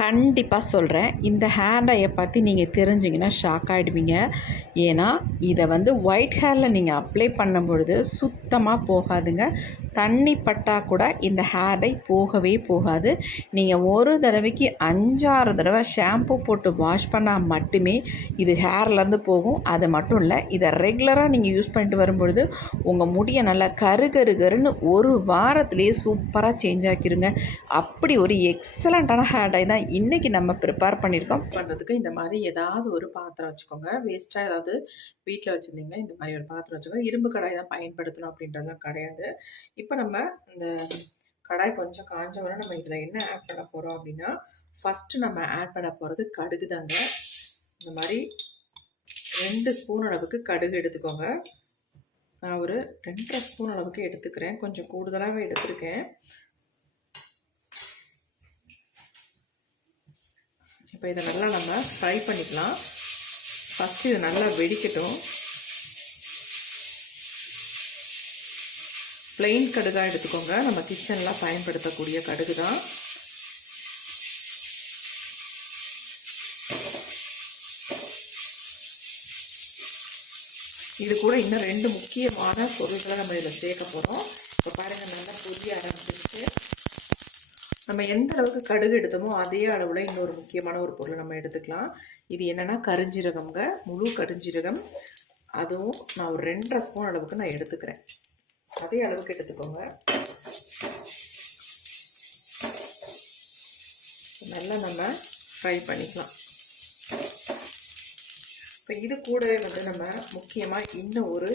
கண்டிப்பாக சொல்கிறேன். இந்த ஹேர் டையை பற்றி நீங்கள் தெரிஞ்சிங்கன்னா ஷாக் ஆகிடுவீங்க. ஏன்னா இதை ஒயிட் ஹேரில் நீங்கள் அப்ளை பண்ணும் பொழுது சுத்தமாக போகாதுங்க. தண்ணி பட்டால் கூட இந்த ஹேர் டை போகவே போகாது. நீங்கள் ஒரு தடவைக்கு 5-6 தடவை ஷாம்பு போட்டு வாஷ் பண்ணால் மட்டுமே இது ஹேர்லேருந்து போகும். அது மட்டும் இல்லை, இதை ரெகுலராக நீங்கள் யூஸ் பண்ணிட்டு வரும்பொழுது உங்கள் முடியை நல்லா கருன்னு ஒரு வாரத்திலேயே சூப்பராக சேஞ்ச் ஆக்கிடுங்க. அப்படி ஒரு எக்ஸலண்ட்டான ஹேர் டை தான் இன்றைக்கி நம்ம ப்ரிப்பேர் பண்ணியிருக்கோம். பண்ணுறதுக்கு இந்த மாதிரி ஏதாவது ஒரு பாத்திரம் வச்சுக்கோங்க. வேஸ்ட்டாக ஏதாவது வீட்டில் வச்சுருந்தீங்கன்னா இந்த மாதிரி ஒரு பாத்திரம் வச்சுக்கோங்க. இரும்பு கடாய் தான் பயன்படுத்தணும் அப்படின்றதுலாம் கிடையாது. இப்போ நம்ம இந்த கடாய் கொஞ்சம் காஞ்ச வரை நம்ம இதில் என்ன ஆட் பண்ண போகிறோம் அப்படின்னா, ஃபஸ்ட்டு நம்ம ஆட் பண்ண போகிறது கடுகு தாங்க. இந்த மாதிரி 2 ஸ்பூன் அளவுக்கு கடுகு எடுத்துக்கோங்க. நான் ஒரு 2.5 ஸ்பூன் அளவுக்கு எடுத்துக்கிறேன். கொஞ்சம் கூடுதலாகவே எடுத்துருக்கேன். இப்போ இதை நல்லா நம்ம ஃப்ரை பண்ணிக்கலாம். ஃபஸ்ட்டு இது நல்லா வெடிக்கட்டும். பிளெயின் கடுகாக எடுத்துக்கோங்க. நம்ம கிச்சனில் பயன்படுத்தக்கூடிய கடுகு தான். இது கூட இன்னும் 2 முக்கியமான பொருட்களை நம்ம இதில் சேர்க்க போகிறோம். இப்போ பாருங்கள், நல்லா பொரிய ஆரம்பிச்சிருச்சு. நம்ம எந்த அளவுக்கு கடுகு எடுத்தோமோ அதே அளவில் இன்னொரு முக்கியமான ஒரு பொருளை நம்ம எடுத்துக்கலாம். இது என்னென்னா கருஞ்சீரகம்ங்க, முழு கருஞ்சீரகம். அதுவும் நான் ஒரு 2.5 ஸ்பூன் அளவுக்கு நான் எடுத்துக்கிறேன். அதே அளவுக்கு எடுத்துக்கோங்க. நல்லா நம்ம ஃப்ரை பண்ணிக்கலாம். இப்போ இது கூடவே நம்ம முக்கியமாக இன்னும் ஒரு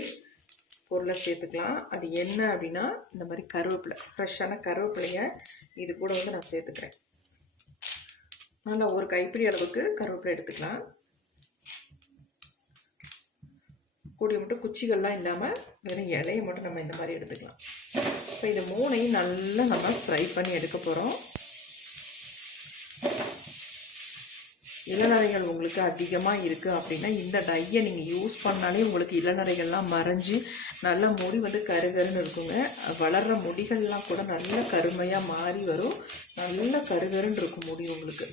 பொருளை சேர்த்துக்கலாம். அது என்ன அப்படின்னா, இந்த மாதிரி கருவேப்பிலை, ஃப்ரெஷ்ஷான கருவேப்பிலையை இது கூட நான் சேர்த்துக்கிறேன். நல்லா ஒரு கைப்பிடி அளவுக்கு கருவேப்பிலை எடுத்துக்கலாம். கூடிய மட்டும் குச்சிகள்லாம் இல்லாமல் வெறும் இலையை மட்டும் நம்ம இந்த மாதிரி எடுத்துக்கலாம். இப்போ இது 3ஐயும் நல்லா நம்ம ஃப்ரை பண்ணி எடுக்க போகிறோம். இளநரைகள் உங்களுக்கு அதிகமாக இருக்குது அப்படின்னா இந்த டையை நீங்கள் யூஸ் பண்ணாலே உங்களுக்கு இளநரைகள்லாம் மறைஞ்சி நல்ல முடி கருகருன்னு இருக்குங்க. வளர்கிற முடிகள்லாம் கூட நல்ல கருமையாக மாறி வரும். நல்ல கருகருன்னு இருக்கும் முடி உங்களுக்கு.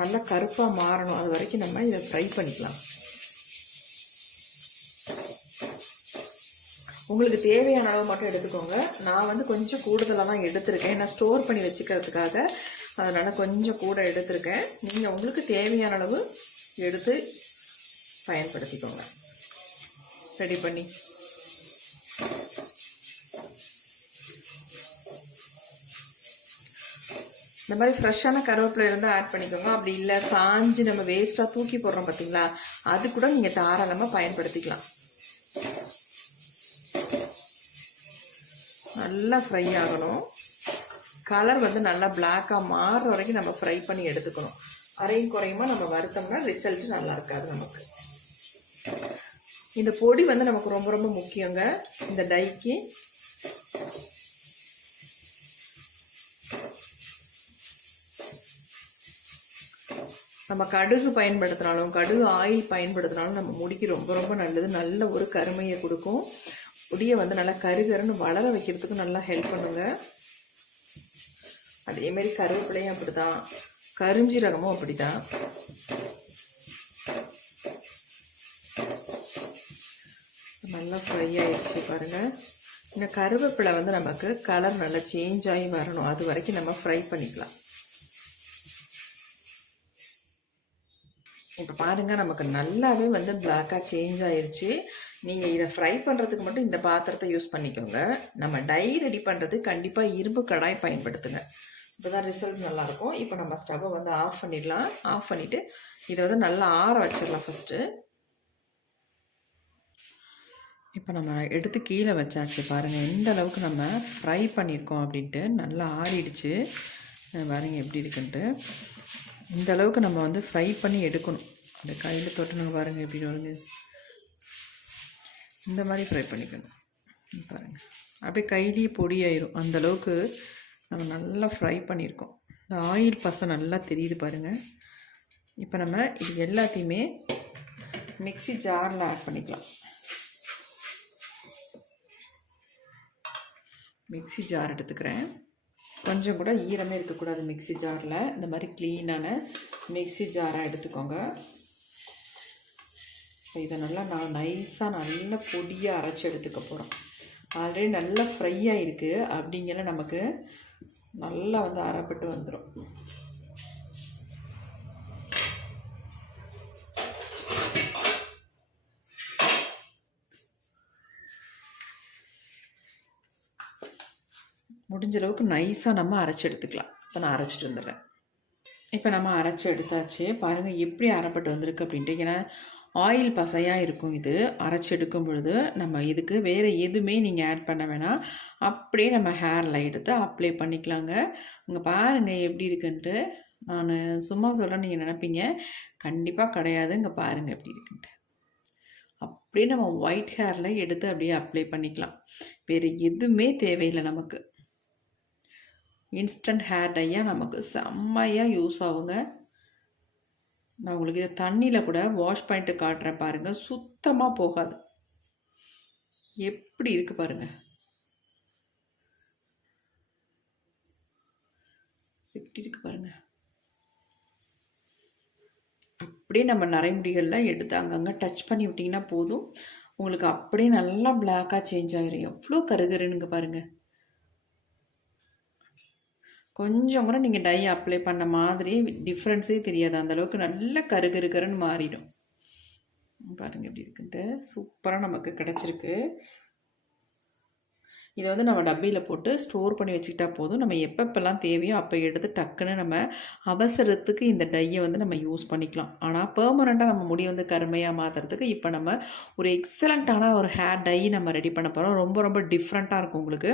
நல்லா கருப்பாக மாறணும், அது வரைக்கும் நம்ம இதை ஃப்ரை பண்ணிக்கலாம். உங்களுக்கு தேவையான அளவு மட்டும் எடுத்துக்கோங்க. நான் கொஞ்சம் கூடுதலாக தான் எடுத்திருக்கேன். நான் ஸ்டோர் பண்ணி வச்சுக்கிறதுக்காக அதனால் கொஞ்சம் கூட எடுத்திருக்கேன். நீங்கள் உங்களுக்கு தேவையான அளவு எடுத்து பயன்படுத்திக்கோங்க. ரெடி பண்ணி இந்த மாதிரி ஃப்ரெஷ்ஷான கருவேப்பிலை இருந்தால் ஆட் பண்ணிக்கோங்க. அப்படி இல்லை காஞ்சி நம்ம வேஸ்ட்டாக தூக்கி போடுறோம் பார்த்தீங்களா, அது கூட நீங்கள் தாராளமாக பயன்படுத்திக்கலாம். நல்லா ஃப்ரை ஆகணும். கலர் நல்லா பிளாக்காக மாறுற வரைக்கும் நம்ம ஃப்ரை பண்ணி எடுத்துக்கணும். அரையும் குறையுமா நம்ம வறுத்தோம்னா ரிசல்ட் நல்லா இருக்காது நமக்கு. இந்த பொடி நமக்கு ரொம்ப ரொம்ப முக்கியங்க இந்த டைக்கு. நம்ம கடுகு பயன்படுத்தினாலும் கடுகு ஆயில் பயன்படுத்தினாலும் நம்ம முடிக்கு ரொம்ப ரொம்ப நல்லது. நல்ல ஒரு கருமையை கொடுக்கும். முடியை நல்லா கருகருன்னு வளர வைக்கிறதுக்கு நல்லா ஹெல்ப் பண்ணுங்க. அதேமாரி கருவேப்பிலையும் அப்படி தான், கருஞ்சீரகமும் அப்படி தான். நல்லா ஃப்ரை ஆகிடுச்சு பாருங்கள். இந்த கருவேப்பிலை நமக்கு கலர் நல்லா சேஞ்ச் ஆகி வரணும். அது வரைக்கும் நம்ம ஃப்ரை பண்ணிக்கலாம். இப்போ பாருங்கள், நமக்கு நல்லாவே பிளாக்காக சேஞ்ச் ஆயிடுச்சு. நீங்கள் இதை ஃப்ரை பண்ணுறதுக்கு மட்டும் இந்த பாத்திரத்தை யூஸ் பண்ணிக்கோங்க. நம்ம டை ரெடி பண்ணுறதுக்கு கண்டிப்பாக இரும்பு கடாய் பயன்படுத்துங்க. இப்போ தான் ரிசல்ட் நல்லாயிருக்கும். இப்போ நம்ம ஸ்டவ்வை ஆஃப் பண்ணிடலாம். ஆஃப் பண்ணிவிட்டு இதை நல்லா ஆற வச்சிடலாம் ஃபஸ்ட்டு. இப்போ நம்ம எடுத்து கீழே வச்சாச்சு. பாருங்கள் எந்த அளவுக்கு நம்ம ஃப்ரை பண்ணியிருக்கோம் அப்படின்ட்டு. நல்லா ஆறிடுச்சு பாருங்கள் எப்படி இருக்குன்ட்டு. இந்த அளவுக்கு நம்ம ஃப்ரை பண்ணி எடுக்கணும். அந்த கையில் தொட்டுனுங்க பாருங்கள் எப்படி வருங்க. இந்த மாதிரி ஃப்ரை பண்ணிக்கணும் பாருங்கள். அப்படியே கையிலேயே பொடியாயிரும். அந்தளவுக்கு நம்ம நல்லா ஃப்ரை பண்ணியிருக்கோம். இந்த ஆயில் பசை நல்லா தெரியுது பாருங்கள். இப்போ நம்ம இது எல்லாத்தையுமே மிக்ஸி ஜாரில் ஆட் பண்ணிக்கலாம். மிக்ஸி ஜார் எடுத்துக்கிறேன். கொஞ்சம் கூட ஈரமே இருக்கக்கூடாது மிக்ஸி ஜாரில். இந்த மாதிரி க்ளீனான மிக்ஸி ஜாராக எடுத்துக்கோங்க. இதை நல்லா நைஸாக நல்ல பொடியாக அரைச்சி எடுத்துக்க போகிறோம். ஆல்ரெடி நல்லா ஃப்ரை ஆகிருக்கு, அப்படிங்கிற நமக்கு நல்லா வந்து அரைப்பட்டு வந்துடும். முடிஞ்ச அளவுக்கு நைஸாக நம்ம அரைச்சி எடுத்துக்கலாம். இப்போ நான் அரைச்சிட்டு வந்துடுறேன். இப்போ நம்ம அரைச்சி எடுத்தாச்சு. பாருங்கள் எப்படி அரைப்பட்டு வந்திருக்கு அப்படின்ட்டு. ஏன்னா ஆயில் பசையாக இருக்கும். இது அரைச்சி எடுக்கும் பொழுது நம்ம இதுக்கு வேறு எதுவுமே நீங்கள் ஆட் பண்ண வேணாம். அப்படியே நம்ம ஹேரில் எடுத்து அப்ளை பண்ணிக்கலாங்க. இங்கே பாருங்கள் எப்படி இருக்குன்ட்டு. நான் சும்மா சொல்கிறேன் நீங்கள் நினைப்பீங்க, கண்டிப்பாக கிடையாது. இங்கே பாருங்கள் எப்படி இருக்குன்ட்டு. அப்படியே நம்ம ஒயிட் ஹேரில் எடுத்து அப்படியே அப்ளை பண்ணிக்கலாம். வேறு எதுவுமே தேவையில்லை நமக்கு. இன்ஸ்டன்ட் ஹேர் டையாக நமக்கு செம்மையாக யூஸ் ஆகுங்க. நான் உங்களுக்கு இதை தண்ணியில் கூட வாஷ் பண்ணிட்டு காட்டுறேன் பாருங்கள். சுத்தமாக போகாது. எப்படி இருக்குது பாருங்கள், எப்படி இருக்குது பாருங்கள். அப்படியே நம்ம நரைமுடிகளில் எடுத்து அங்கங்கே டச் பண்ணி விட்டிங்கன்னா போதும், உங்களுக்கு அப்படியே நல்லா பிளாக்காக சேஞ்ச் ஆகிடும். எவ்வளோ கருகருன்னு பாருங்கள். கொஞ்சம் கூட நீங்கள் டை அப்ளை பண்ண மாதிரி டிஃப்ரென்ஸே தெரியாது. அந்தளவுக்கு நல்ல கருகருன்னு மாறிடும். பாருங்கள் எப்படி இருக்குன்ட்டு. சூப்பராக நமக்கு கிடச்சிருக்கு. இதை வந்து நம்ம டப்பியில் போட்டு ஸ்டோர் பண்ணி வச்சுக்கிட்டா போதும். நம்ம எப்பப்பெல்லாம் தேவையோ அப்போ எடுத்து டக்குன்னு நம்ம அவசரத்துக்கு இந்த டையை வந்து நம்ம யூஸ் பண்ணிக்கலாம். ஆனால் பெர்மனண்ட்டாக நம்ம முடியை வந்து கருமையாக மாற்றுறதுக்கு இப்போ நம்ம ஒரு எக்ஸலண்ட்டான ஒரு ஹேர் டை நம்ம ரெடி பண்ண போகிறோம். ரொம்ப ரொம்ப டிஃப்ரெண்ட்டாக இருக்கும் உங்களுக்கு.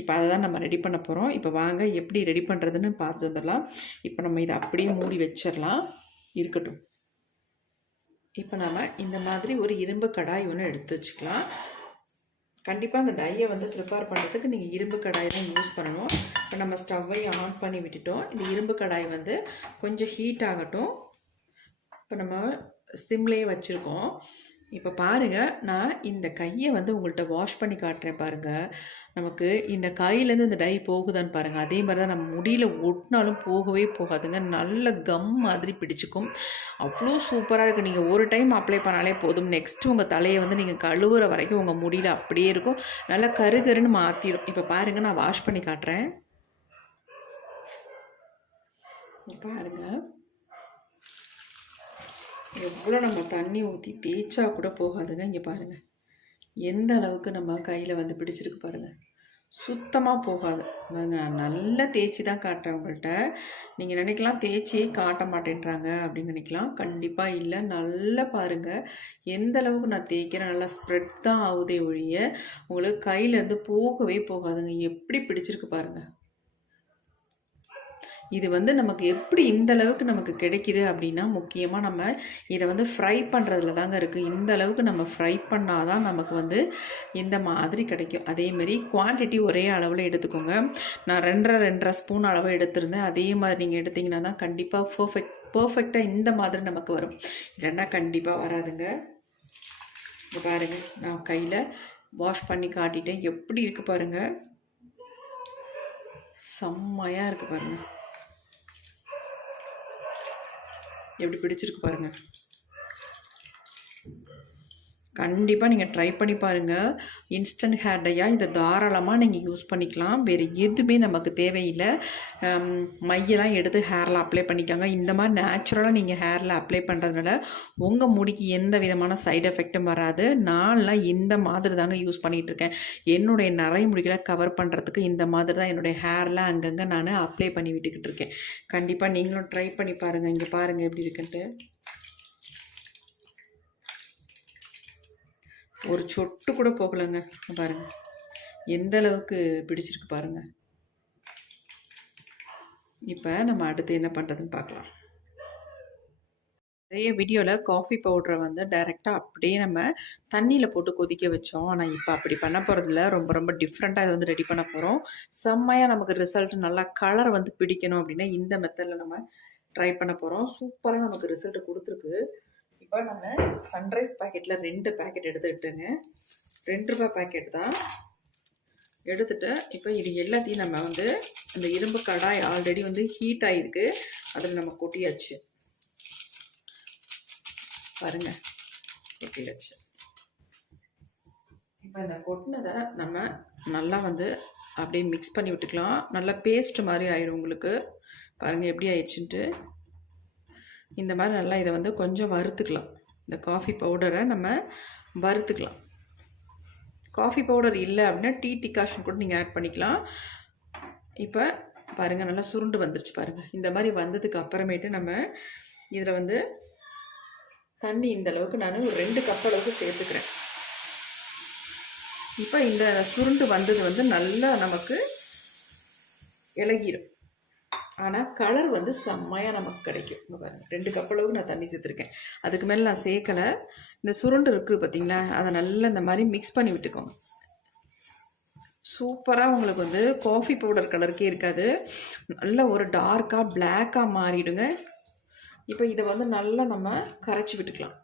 இப்போ அதை தான் நம்ம ரெடி பண்ண போகிறோம். இப்போ வாங்க எப்படி ரெடி பண்ணுறதுன்னு பார்த்துட்டு வந்துடலாம். இப்போ நம்ம இதை அப்படியே மூடி வச்சிடலாம், இருக்கட்டும். இப்போ நம்ம இந்த மாதிரி ஒரு இரும்பு கடாய் ஒன்று எடுத்து வச்சுக்கலாம். கண்டிப்பாக அந்த டையை வந்து ப்ரிப்பேர் பண்ணுறதுக்கு நீங்கள் இரும்பு கடாய் தான் யூஸ் பண்ணணும். இப்போ நம்ம ஸ்டவ்வை ஆன் பண்ணி விட்டுட்டோம். இந்த இரும்பு கடாய் வந்து கொஞ்சம் ஹீட் ஆகட்டும். இப்போ நம்ம சிம்லேயே வச்சுருக்கோம். இப்போ பாருங்கள், நான் இந்த கையை வந்து உங்கள்கிட்ட வாஷ் பண்ணி காட்டுறேன் பாருங்கள். நமக்கு இந்த கையிலேருந்து இந்த டை போகுதான்னு பாருங்கள். அதே மாதிரி தான் நம்ம முடியில் ஒட்டினாலும் போகவே போகாதுங்க. நல்ல கம் மாதிரி பிடிச்சிக்கும். அவ்வளோ சூப்பராக இருக்குது. நீங்கள் ஒரு டைம் அப்ளை பண்ணாலே போதும். நெக்ஸ்ட்டு உங்கள் தலையை வந்து நீங்கள் கழுவுற வரைக்கும் உங்கள் முடியில் அப்படியே இருக்கும். நல்லா கருன்னு மாற்றிடும். இப்போ பாருங்கள், நான் வாஷ் பண்ணி காட்டுறேன். பாருங்கள் எவ்வளோ நம்ம தண்ணி ஊற்றி தேய்ச்சா கூட போகாதுங்க. இங்கே பாருங்கள் எந்த அளவுக்கு நம்ம கையில் வந்து பிடிச்சிருக்கு பாருங்கள். சுத்தமாக போகாது. நான் நல்லா தேய்ச்சி தான் காட்டுறேன் உங்கள்கிட்ட. நீங்கள் நினைக்கலாம் தேய்ச்சி காட்ட மாட்டேன்றாங்க அப்படின்னு நினைக்கலாம். கண்டிப்பாக இல்லை. நல்லா பாருங்கள் எந்த அளவுக்கு நான் தேய்க்கிறேன். நல்லா ஸ்ப்ரெட் தான் ஆகுதே ஒழிய உங்களுக்கு கையிலேருந்து போகவே போகாதுங்க. எப்படி பிடிச்சிருக்கு பாருங்கள். இது வந்து நமக்கு எப்படி இந்த அளவுக்கு நமக்கு கிடைக்கிது அப்படின்னா, முக்கியமாக நம்ம இதை வந்து ஃப்ரை பண்ணுறதுல தாங்க இருக்குது. இந்த அளவுக்கு நம்ம ஃப்ரை பண்ணால் தான் நமக்கு வந்து இந்த மாதிரி கிடைக்கும். அதேமாரி குவான்டிட்டி ஒரே அளவில் எடுத்துக்கோங்க. நான் 2.5 ஸ்பூன் அளவு எடுத்திருந்தேன். அதே மாதிரி நீங்கள் எடுத்திங்கன்னா தான் கண்டிப்பாக பர்ஃபெக்டாக இந்த மாதிரி நமக்கு வரும். இல்லைன்னா கண்டிப்பாக வராதுங்க. இங்கே பாருங்கள், நான் கையில் வாஷ் பண்ணி காட்டிட்டேன். எப்படி இருக்குது பாருங்கள். செம்மையாக இருக்குது பாருங்கள். எப்படி பிடிச்சிருக்கு பாருங்கள். கண்டிப்பாக நீங்கள் ட்ரை பண்ணி பாருங்கள். இன்ஸ்டன்ட் ஹேர் டையாக இதை தாராளமாக நீங்கள் யூஸ் பண்ணிக்கலாம். வேறு எதுவுமே நமக்கு தேவையில்லை. மையெல்லாம் எடுத்து ஹேரில் அப்ளை பண்ணிக்காங்க. இந்த மாதிரி நேச்சுரலாக நீங்கள் ஹேரில் அப்ளை பண்ணுறதுனால உங்கள் முடிக்கு எந்த விதமான சைடு எஃபெக்டும் வராது. நான்லாம் இந்த மாதிரி தாங்க யூஸ் பண்ணிகிட்ருக்கேன். என்னுடைய நிறைய முடிகளை கவர் பண்ணுறதுக்கு இந்த மாதிரி தான் என்னுடைய ஹேரில் அங்கங்கே நான் அப்ளை பண்ணி விட்டுக்கிட்டு இருக்கேன். கண்டிப்பாக நீங்களும் ட்ரை பண்ணி பாருங்கள். இங்கே பாருங்கள் எப்படி இருக்குன்ட்டு. ஒரு சொட்டு கூட போகலைங்க. பாருங்கள் எந்த அளவுக்கு பிடிச்சிருக்கு பாருங்கள். இப்போ நம்ம அடுத்து என்ன பண்ணுறதுன்னு பார்க்கலாம். நிறைய வீடியோவில் காஃபி பவுடரை வந்து டைரெக்டாக அப்படியே நம்ம தண்ணியில் போட்டு கொதிக்க வச்சோம். ஆனால் இப்போ அப்படி பண்ண போகிறதில்ல. ரொம்ப ரொம்ப டிஃப்ரெண்ட்டாக இதை வந்து ரெடி பண்ண போகிறோம். செம்மையாக நமக்கு ரிசல்ட் நல்லா கலர் வந்து பிடிக்கணும் அப்படின்னா இந்த மெத்தடில் நம்ம ட்ரை பண்ண போகிறோம். சூப்பராக நமக்கு ரிசல்ட் கொடுத்துருக்கு. இப்போ நான் சன்ரைஸ் பேக்கெட்டில் 2 பேக்கெட் எடுத்துக்கிட்டேங்க. 2 ரூபாய் பேக்கெட் தான் எடுத்துட்டு இப்போ இது எல்லாத்தையும் நம்ம வந்து அந்த இரும்பு கடாய் ஆல்ரெடி வந்து ஹீட் ஆகிருக்கு, அதில் நம்ம கொட்டியாச்சு பாருங்கள், கொட்டியாச்சு. இப்போ இந்த கொட்டினதை நம்ம நல்லா வந்து அப்படியே மிக்ஸ் பண்ணி விட்டுக்கலாம். நல்லா பேஸ்ட் மாதிரி ஆயிடும் உங்களுக்கு. பாருங்கள் எப்படி ஆயிடுச்சுன்ட்டு. இந்த மாதிரி நல்லா இதை வந்து கொஞ்சம் வறுத்துக்கலாம். இந்த காஃபி பவுடரை நம்ம வறுத்துக்கலாம். காஃபி பவுடர் இல்லை அப்படின்னா டீ டிகாஷன் கூட நீங்கள் ஆட் பண்ணிக்கலாம். இப்போ பாருங்கள் நல்லா சுருண்டு வந்துருச்சு பாருங்கள். இந்த மாதிரி வந்ததுக்கு அப்புறமேட்டு நம்ம இதில் வந்து தண்ணி இந்த அளவுக்கு நான் ஒரு 2 கப் அளவுக்கு சேர்த்துக்கிறேன். இப்போ இந்த சுருண்டு வந்தது வந்து நல்லா நமக்கு இலகிடும். ஆனால் கலர் வந்து செம்மையாக நமக்கு கிடைக்கும். இங்கே பாருங்கள் 2 கப் அளவுக்கு நான் தண்ணி சேர்த்துருக்கேன். அதுக்கு மேலே நான் சேர்க்கலை. இந்த சுருண்டு இருக்குது பார்த்தீங்களா, அதை நல்லா இந்த மாதிரி மிக்ஸ் பண்ணி விட்டுக்கோங்க. சூப்பராக உங்களுக்கு வந்து காஃபி பவுடர் கலருக்கே இருக்காது, நல்ல ஒரு டார்க்காக பிளாக்காக மாறிடுங்க. இப்போ இதை வந்து நல்லா நம்ம கரைச்சி விட்டுக்கலாம்.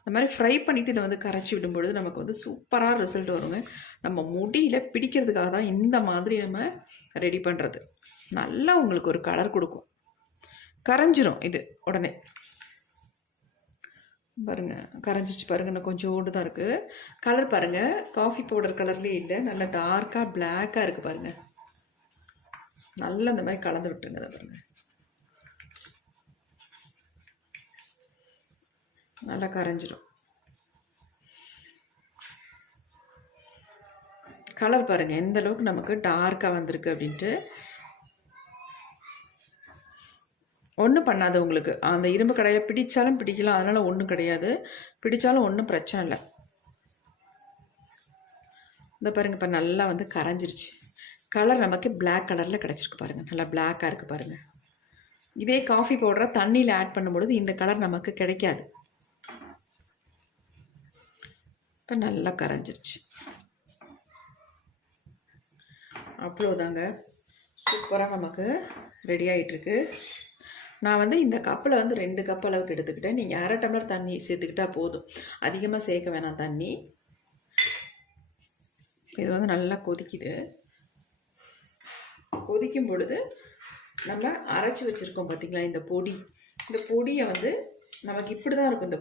இந்த மாதிரி ஃப்ரை பண்ணிவிட்டு இதை வந்து கரைச்சி விடும்பொழுது நமக்கு வந்து சூப்பராக ரிசல்ட் வருங்க. நம்ம முடியில் பிடிக்கிறதுக்காக தான் இந்த மாதிரி நம்ம ரெடி பண்ணுறது. நல்லா உங்களுக்கு ஒரு கலர் கொடுக்கும். கரைஞ்சிரும் இது உடனே. பாருங்கள் கரைஞ்சிச்சு பாருங்கள், இன்னும் கொஞ்சோண்டு தான் இருக்குது. கலர் பாருங்கள், காஃபி பவுடர் கலர்லேயே இல்லை, நல்லா டார்க்காக பிளாக்காக இருக்குது பாருங்கள். நல்லா இந்த மாதிரி கலந்து விட்டுருங்க. அதை பாருங்கள் நல்லா கரைஞ்சிரும். கலர் பாருங்கள் எந்த அளவுக்கு நமக்கு டார்க்காக வந்திருக்கு அப்படின்ட்டு. ஒன்றும் பண்ணாது உங்களுக்கு. அந்த இரும்பு கடாயில் பிடிச்சாலும் பிடிக்கலாம், அதனால் ஒன்றும் கிடையாது. பிடிச்சாலும் ஒன்றும் பிரச்சனை இல்லை. இந்த பாருங்கள் இப்போ நல்லா வந்து கரைஞ்சிருச்சு. கலர் நமக்கு பிளாக் கலரில் கிடச்சிருக்கு பாருங்கள், நல்லா பிளாக்காக இருக்குது பாருங்கள். இதே காஃபி பவுடரை தண்ணியில் ஆட் பண்ணும்பொழுது இந்த கலர் நமக்கு கிடைக்காது. இப்போ நல்லா கரைஞ்சிருச்சு. அவ்வளோதாங்க, சூப்பராக நமக்கு ரெடி ஆகிட்டுருக்கு. நான் வந்து இந்த கப்பில் வந்து 2 கப் அளவுக்கு எடுத்துக்கிட்டேன். நீங்கள் 1/2 டம்ளர் தண்ணி சேர்த்துக்கிட்டால் போதும், அதிகமாக சேர்க்க வேணாம் தண்ணி. இது வந்து நல்லா கொதிக்குது. கொதிக்கும் பொழுது நம்ம அரைச்சி வச்சுருக்கோம் பார்த்திங்களா இந்த பொடி, இந்த பொடியை வந்து நமக்கு இப்படி தான் இருக்கும்.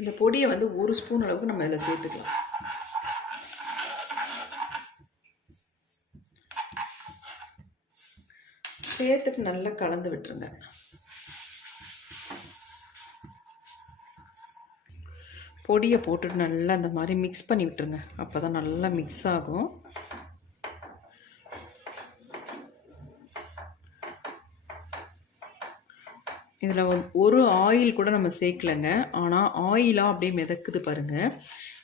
இந்த பொடியை வந்து 1 ஸ்பூன் அளவுக்கு நம்ம இதில் சேர்த்துக்கலாம். சேர்த்துட்டு நல்லா கலந்து விட்டுருங்க. பொடியை போட்டுட்டு நல்லா இந்த மாதிரி மிக்ஸ் பண்ணி விட்டுருங்க. அப்போ தான் நல்லா மிக்ஸ் ஆகும். இதில் ஒரு ஆயில் கூட நம்ம சேர்க்கலைங்க, ஆனால் ஆயிலாக அப்படியே மிதக்குது பாருங்கள்.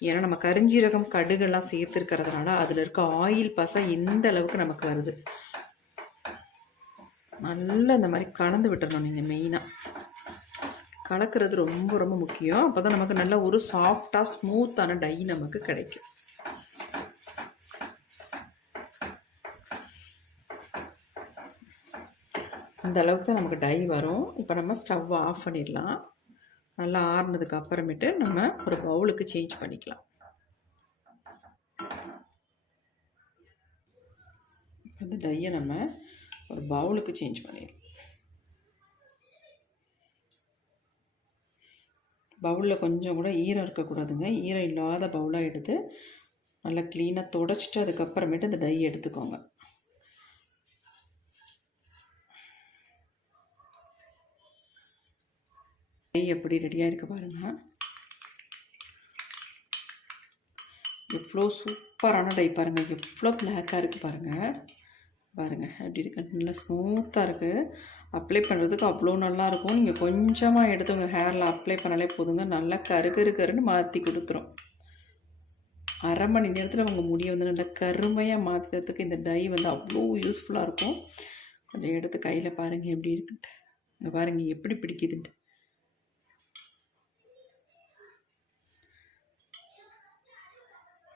ஏன்னா நம்ம கரிஞ்சீரகம் கடுகெல்லாம் சேர்த்துருக்கிறதுனால அதில் இருக்க ஆயில் பசை எந்த அளவுக்கு நமக்கு வருது. நல்லா இந்த மாதிரி கலந்து விட்டுறணும். நீங்கள் மெயினாக கலக்கிறது ரொம்ப ரொம்ப முக்கியம். அப்போ தான் நமக்கு நல்ல ஒரு சாஃப்டாக ஸ்மூத்தான டை நமக்கு கிடைக்கும். இந்த அளவுக்கு தான் நமக்கு டை வரும். இப்போ நம்ம ஸ்டவ்வை ஆஃப் பண்ணிடலாம். நல்லா ஆறுனதுக்கு அப்புறமேட்டு நம்ம ஒரு பவுலுக்கு சேஞ்ச் பண்ணிக்கலாம். அந்த டையை நம்ம ஒரு பவுலுக்கு சேஞ்ச் பண்ணிடலாம். பவுலில் கொஞ்சம் கூட ஈரம் இருக்கக்கூடாதுங்க. ஈரம் இல்லாத பவுலாக எடுத்து நல்லா க்ளீனாக தொடச்சிட்டு அதுக்கப்புறமேட்டு இந்த டை எடுத்துக்கோங்க. டை எப்படி ரெடியாக இருக்குது பாருங்கள். எவ்வளோ சூப்பரான டை பாருங்கள், எவ்வளோ பிளாக்காக இருக்குது பாருங்கள். பாருங்கள் எப்படி இருக்கு, நல்லா ஸ்மூத்தாக இருக்குது. அப்ளை பண்ணுறதுக்கு அவ்வளோ நல்லாயிருக்கும். நீங்கள் கொஞ்சமாக எடுத்து உங்கள் ஹேரில் அப்ளை பண்ணாலே போதுங்க, நல்லா கருன்னு மாற்றி கொடுத்துரும். 1/2 மணி நேரத்தில் உங்கள் முடியை வந்து நல்லா கருமையாக மாற்றுறதுக்கு இந்த டை வந்து அவ்வளோ யூஸ்ஃபுல்லாக இருக்கும். கொஞ்சம் எடுத்து கையில் பாருங்கள் எப்படி இருக்குன்ட்டு. இங்கே பாருங்கள் எப்படி பிடிக்குதுன்ட்டு.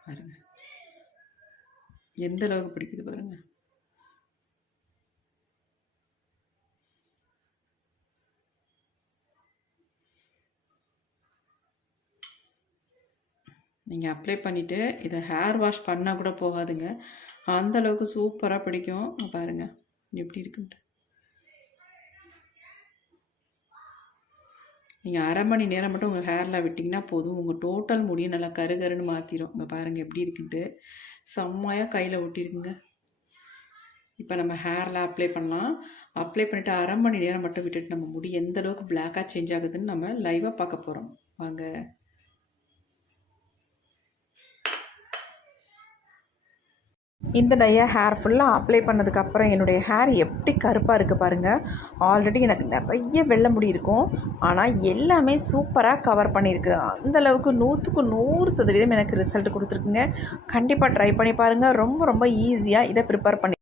பாருங்கள் எந்த அளவுக்கு பிடிக்குது பாருங்கள். நீங்கள் அப்ளை பண்ணிவிட்டு இதை ஹேர் வாஷ் பண்ணால் கூட போகாதுங்க, அந்தளவுக்கு சூப்பராக பிடிக்கும். பாருங்கள் எப்படி இருக்குன்ட்டு. நீங்கள் அரை மணி நேரம் மட்டும் உங்கள் ஹேரில் விட்டிங்கன்னா போதும், உங்கள் டோட்டல் முடியும் நல்லா கருகருன்னு மாற்றிடும். இங்கே பாருங்கள் எப்படி இருக்குன்ட்டு, செம்மையாக கையில் ஒட்டியிருக்குங்க. இப்போ நம்ம ஹேரில் அப்ளை பண்ணலாம். அப்ளை பண்ணிவிட்டு அரை மணி நேரம் மட்டும் விட்டுட்டு நம்ம முடி எந்த அளவுக்கு பிளாக்காக சேஞ்ச் ஆகுதுன்னு நம்ம லைவாக பார்க்க போகிறோம். வாங்க. இந்த டையை ஹேர் ஃபுல்லாக அப்ளை பண்ணதுக்கப்புறம் என்னுடைய ஹேர் எப்படி கருப்பாக இருக்குது பாருங்கள். ஆல்ரெடி எனக்கு நிறைய வெள்ளை முடி இருக்கும், ஆனால் எல்லாமே சூப்பராக கவர் பண்ணியிருக்கு. அந்தளவுக்கு 100க்கு 100% எனக்கு ரிசல்ட் கொடுத்துருக்குங்க. கண்டிப்பாக ட்ரை பண்ணி பாருங்கள். ரொம்ப ரொம்ப ஈஸியாக இதை ப்ரிப்பேர் பண்ணி